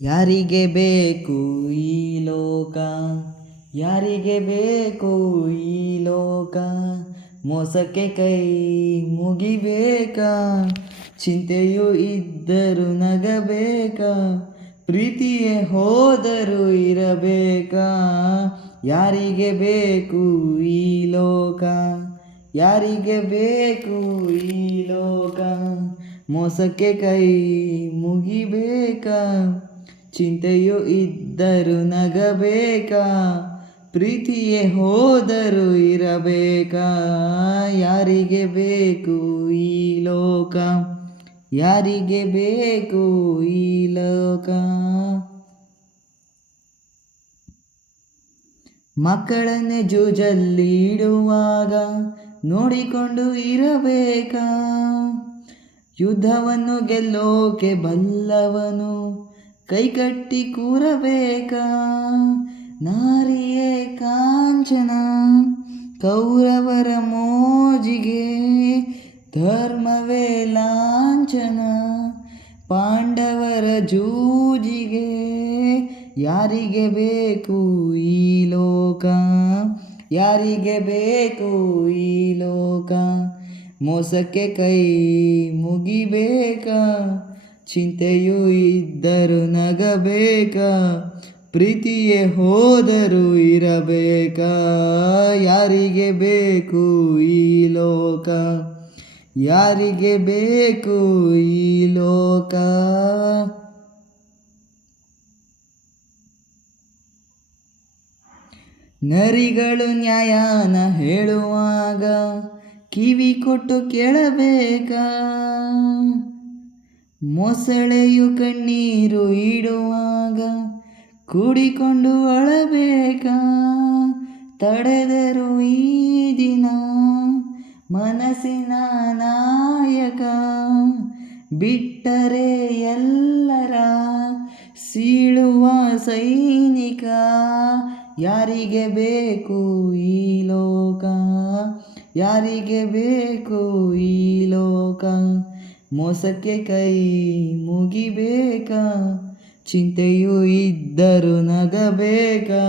ಯಾರಿಗೆ ಬೇಕು ಈ ಲೋಕ, ಯಾರಿಗೆ ಬೇಕು ಈ ಲೋಕ, ಮೋಸಕ್ಕೆ ಕೈ ಮುಗಿಬೇಕಾ, ಚಿಂತೆಯು ಇದ್ದರೂ ನಗಬೇಕಾ, ಪ್ರೀತಿಯೇ ಹೋದರೂ ಇರಬೇಕಾ. ಯಾರಿಗೆ ಬೇಕು ಈ ಲೋಕ, ಯಾರಿಗೆ ಬೇಕು ಈ ಲೋಕ, ಮೋಸಕ್ಕೆ ಕೈ ಮುಗಿಬೇಕಾ, ಚಿಂತೆಯು ಇದ್ದರೂ ನಗಬೇಕಾ, ಪ್ರೀತಿಯೇ ಹೋದರೂ ಇರಬೇಕಾ. ಯಾರಿಗೆ ಬೇಕು ಈ ಲೋಕ, ಯಾರಿಗೆ ಬೇಕು ಈ ಲೋಕ. ಮಕ್ಕಳನ್ನೇ ಜೂಜಲ್ಲಿ ಇಡುವಾಗ ನೋಡಿಕೊಂಡು ಇರಬೇಕಾ, ಯುದ್ಧವನ್ನು ಗೆಲ್ಲೋಕೆ ಬಲ್ಲವನು ಕೈಕಟ್ಟಿ ಕೂರಬೇಕಾ. ನಾರಿಯೇ ಕಾಂಚನ ಕೌರವರ ಮೋಜಿಗೆ, ಧರ್ಮವೇ ಲಾಂಛನ ಪಾಂಡವರ ಜೂಜಿಗೆ. ಯಾರಿಗೆ ಬೇಕು ಈ ಲೋಕ, ಯಾರಿಗೆ ಬೇಕು ಈ ಲೋಕ, ಮೋಸಕ್ಕೆ ಕೈ ಮುಗಿಬೇಕಾ, ಚಿಂತೆಯು ಇದ್ದರೂ ನಗಬೇಕಾ, ಪ್ರೀತಿಯೇ ಹೋದರೂ ಇರಬೇಕಾ. ಯಾರಿಗೆ ಬೇಕು ಈ ಲೋಕ, ಯಾರಿಗೆ ಬೇಕು ಈ ಲೋಕ. ನರಿಗಳು ನ್ಯಾಯನ ಹೇಳುವಾಗ ಕಿವಿ ಕೊಟ್ಟು ಕೇಳಬೇಕಾ, ಮೊಸಳೆಯು ಕಣ್ಣೀರು ಇಡುವಾಗ ಕೂಡಿಕೊಂಡು ಅಳಬೇಕಾ. ತಡೆದರು ಈ ದಿನ ಮನಸ್ಸಿನ ನಾಯಕ, ಬಿಟ್ಟರೆ ಎಲ್ಲರ ಸೀಳುವ ಸೈನಿಕ. ಯಾರಿಗೆ ಬೇಕು ಈ ಲೋಕ, ಯಾರಿಗೆ ಬೇಕು ಈ ಲೋಕ, ಮೋಸಕ್ಕೆ ಕೈ ಮುಗಿಬೇಕಾ, ಚಿಂತೆಯು ಇದ್ದರೂ ನಗಬೇಕಾ,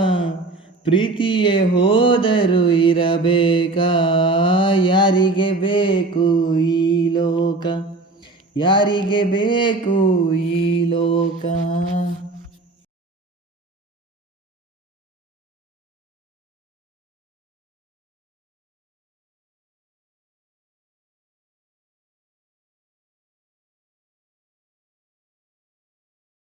ಪ್ರೀತಿಯೇ ಹೋದರೂ ಇರಬೇಕಾ. ಯಾರಿಗೆ ಬೇಕು ಈ ಲೋಕ, ಯಾರಿಗೆ ಬೇಕು ಈ ಲೋಕ.